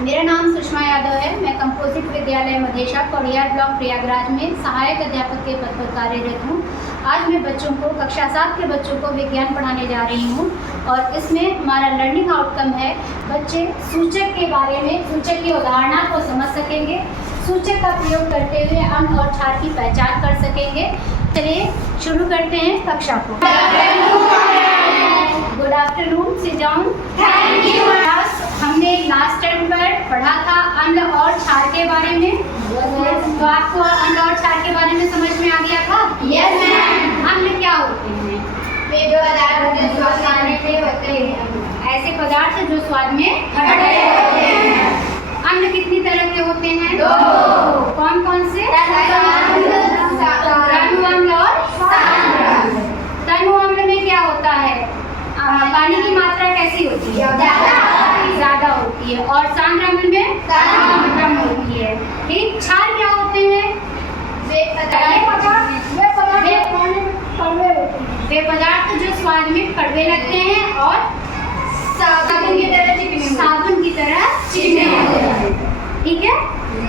मेरा नाम सुषमा यादव है। मैं कंपोजिट विद्यालय मधेशा कोडियार ब्लॉक प्रयागराज में सहायक अध्यापक के पद पर कार्यरत हूँ। आज मैं बच्चों को कक्षा 7 के बच्चों को विज्ञान पढ़ाने जा रही हूँ और इसमें हमारा लर्निंग आउटकम है बच्चे सूचक के बारे में, सूचक की अवधारणा को समझ सकेंगे, सूचक का प्रयोग करते हुए अंक और छात्र की पहचान कर सकेंगे। चलिए शुरू करते हैं कक्षा को। Good afternoon, sit down. Thank you. हमने लास्ट टाइम पर पढ़ा था अन्न और क्षार के बारे में, तो आपको अन्न और क्षार के बारे में समझ में आ गया था? Yes ma'am. अन्न क्या होते हैं? वे जो पदार्थ जो स्वाद खाने के होते हैं, ऐसे पदार्थ जो स्वाद में खट्टे होते हैं। अन्न कितनी तरह के होते हैं? दो। कौन कौन से? तनु अम्ल और सांद्र अम्ल। तनु अम्ल में क्या होता है? पानी की मात्रा कैसी होती है? ज्यादा होती है। और सांद्र अम्ल में कम होती है। ठीक। क्षार क्या होते हैं? वे पदार्थ जो स्वाद में कड़वे लगते हैं और साबुन की तरह चिकने होते हैं। ठीक है।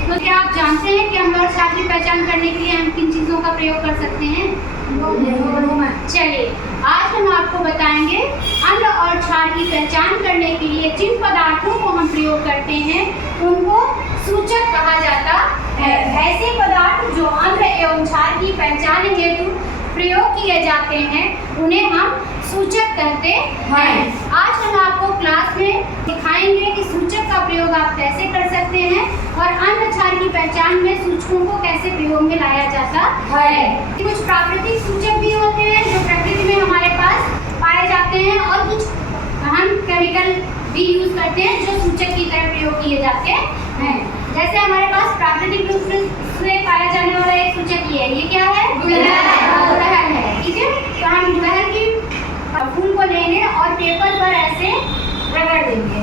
तो क्या आप जानते हैं कि अम्ल और क्षार की पहचान करने के लिए हम किन चीजों का प्रयोग कर सकते हैं? चलिए आज हम आपको बताएंगे अम्ल और क्षार की पहचान करने के लिए जिन पदार्थों को हम प्रयोग करते हैं उनको सूचक कहा जाता है। ऐसे पदार्थ जो अम्ल एवं क्षार की पहचान हेतु प्रयोग किए जाते हैं उन्हें हम सूचक कहते हैं। आज हम आपको क्लास में दिखाएंगे कि सूचक का प्रयोग आप कैसे कर सकते हैं और अम्ल क्षार की पहचान में सूचकों को कैसे प्रयोग में लाया जाता है। कुछ प्राकृतिक सूचक भी होते हैं जो प्रकृति में हमारे पास पाए जाते हैं और कुछ हम केमिकल भी यूज करते हैं जो सूचक की तरह प्रयोग किए जाते हैं। जैसे हमारे पास प्राकृतिक रूप से पाया जाने वाला एक सूचक ये क्या है? गुड़हल है। ठीक है। तो हम गुड़हल की फूल को लेंगे और पेपर पर ऐसे रगड़ देंगे।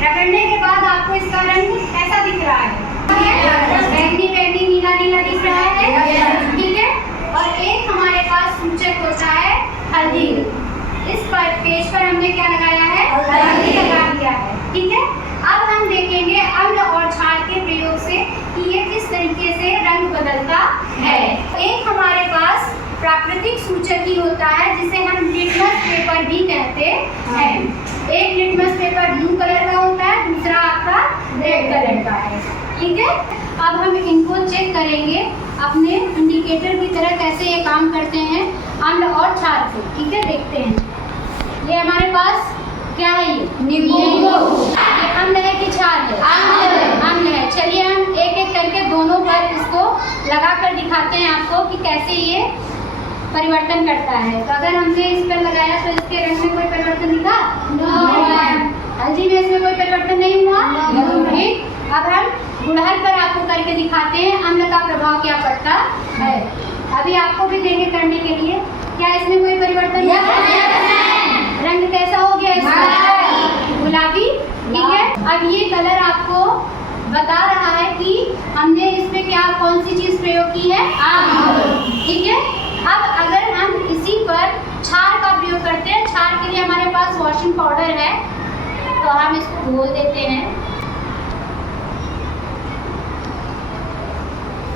रगड़ने के बाद आपको इसका रंग कैसा दिख रहा है? बैंगनी बैंगनी नीला नीला दिख रहा है। ठीक है। और एक हमारे पास सूचक होता है हल्दी। इस पर पेज पर हमने क्या लगाया है? हल्दी लगा दिया है। ठीक है। अब हम देखेंगे अम्ल और क्षार के प्रयोग से कि ये किस तरीके से रंग बदलता है। एक हमारे पास प्राकृतिक सूचक ही होता है जिसे हम लिटमस पेपर भी कहते हैं। एक लिटमस पेपर ब्लू कलर का होता है, दूसरा आपका रेड कलर का है। ठीक है। अब हम इनको चेक करेंगे अपने इंडिकेटर की तरह कैसे ये काम करते हैं अम्ल और क्षार से। ठीक है। देखते हैं ये हमारे पास क्या है? ये नींबू। ये अम्ल है कि क्षार है? अम्ल है। चलिए हम एक एक करके दोनों पर इसको लगा कर दिखाते हैं आपको कि कैसे ये परिवर्तन करता है। तो अगर हमने इस पर लगाया तो इसके रंग में कोई परिवर्तन दिखा? हल्दी में इसमें कोई परिवर्तन नहीं हुआ। ठीक। अब हम गुड़हल पर आपको करके दिखाते हैं अम्ल का प्रभाव क्या पड़ता है। अभी आपको भी देंगे करने के लिए। क्या इसमें कोई परिवर्तन? रंग कैसा हो गया इसका? गुलाबी। ठीक है। अब ये कलर आपको बता रहा है कि हमने इसमें क्या कौन सी चीज प्रयोग की है? ठीक है। अब अगर हम इसी पर क्षार का प्रयोग करते हैं, क्षार के लिए हमारे पास वॉशिंग पाउडर है तो हम इसको घोल देते हैं।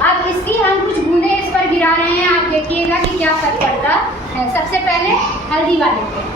अब इसकी हम कुछ बूंदे इस पर गिरा रहे हैं। आप देखिएगा कि क्या फर्क पड़ता है। सबसे पहले हल्दी वाले पे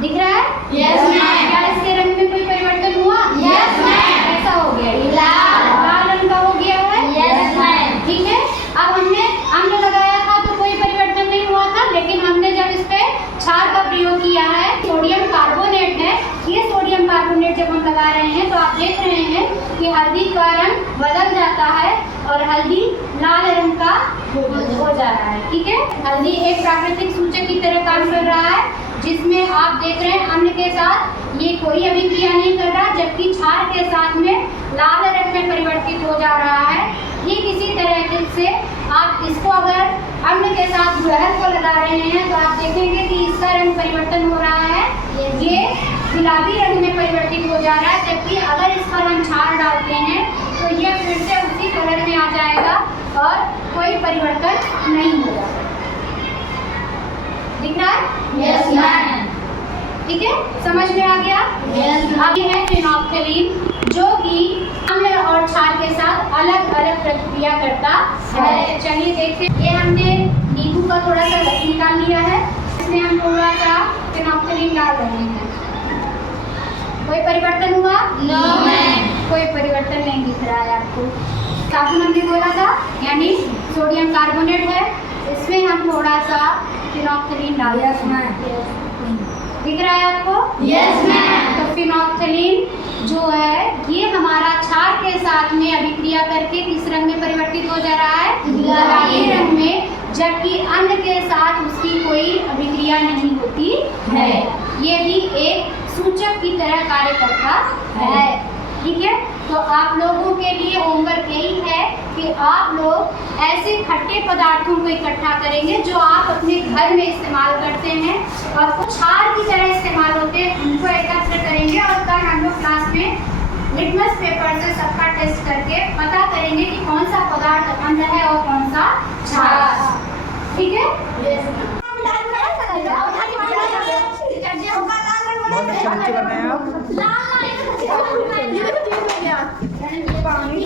दिख रहा है? Yes ma'am. क्या इसके रंग में कोई परिवर्तन हुआ? Yes ma'am. ऐसा हो गया? ये लाल रंग का हो गया है। Yes ma'am. ठीक है। अब हमने अम्ल लगाया था तो कोई परिवर्तन नहीं हुआ था, लेकिन हमने जब इस पे क्षार का प्रयोग किया है, सोडियम कार्बोनेट है, ये सोडियम कार्बोनेट जब हम लगा रहे हैं तो आप देख रहे हैं कि हल्दी का रंग बदल जाता है और हल्दी लाल रंग का हो जा रहा है। ठीक है। हल्दी एक प्राकृतिक सूचक की तरह काम कर रहा है जिसमें आप देख रहे हैं अम्ल के साथ ये कोई अभिक्रिया नहीं कर रहा, जबकि क्षार के साथ में लाल रंग में परिवर्तित हो जा रहा है। ठीक इसी तरह से आप इसको अगर अम्ल के साथ गुड़हल को लगा रहे हैं तो आप देखेंगे कि इसका रंग परिवर्तन हो रहा है, ये गुलाबी रंग में परिवर्तित हो जा रहा है। जबकि अगर इस पर हम क्षार डालते हैं तो ये फिर से उसी कलर में आ जाएगा और कोई परिवर्तन नहीं होगा। दिख रहा है? Yes ma'am. ठीक है, समझ में आ गया? आगे है फिनोल्फ्थालीन, जो कि अम्ल और क्षार के साथ अलग अलग प्रतिक्रिया करता है। चलिए देखते हैं। ये हमने नींबू का थोड़ा सा रस निकाल लिया है, इसमें हम थोड़ा सा फिनोल्फ्थालीन डाल रहे हैं। कोई परिवर्तन हुआ? No ma'am. कोई परिवर्तन नहीं दिख रहा है आपको। साबुन हमने बोला था, यानी सोडियम कार्बोनेट है, इसमें हम थोड़ा सा फिनोल्फ्थालीन डाल रहे हैं। दिख रहा है आपको? Yes ma'am. तो फिनोल्फ्थालीन जो है ये हमारा क्षार के साथ में अभिक्रिया करके किस रंग में परिवर्तित हो जा रहा है? गुलाबी रंग में, जबकि अन्य के साथ उसकी कोई अभिक्रिया नहीं होती है। ये भी एक सूचक की तरह कार्य करता है। ठीक है, तो आप लोगों के लिए होमवर्क यही है कि आप लोग ऐसे खट्टे पदार्थों को इकट्ठा करेंगे जो आप अपने घर में इस्तेमाल करते हैं और कुछ क्षार की तरह इस्तेमाल होते हैं, उनको एकत्र करेंगे और कल हम लोग क्लास में लिटमस पेपर से सबका टेस्ट करके पता करेंगे कि कौन सा पदार्थ अम्ल है और कौन सा क्षार। ठीक है? बहुत अच्छे बच्चे बन रहे हैं आप। पानी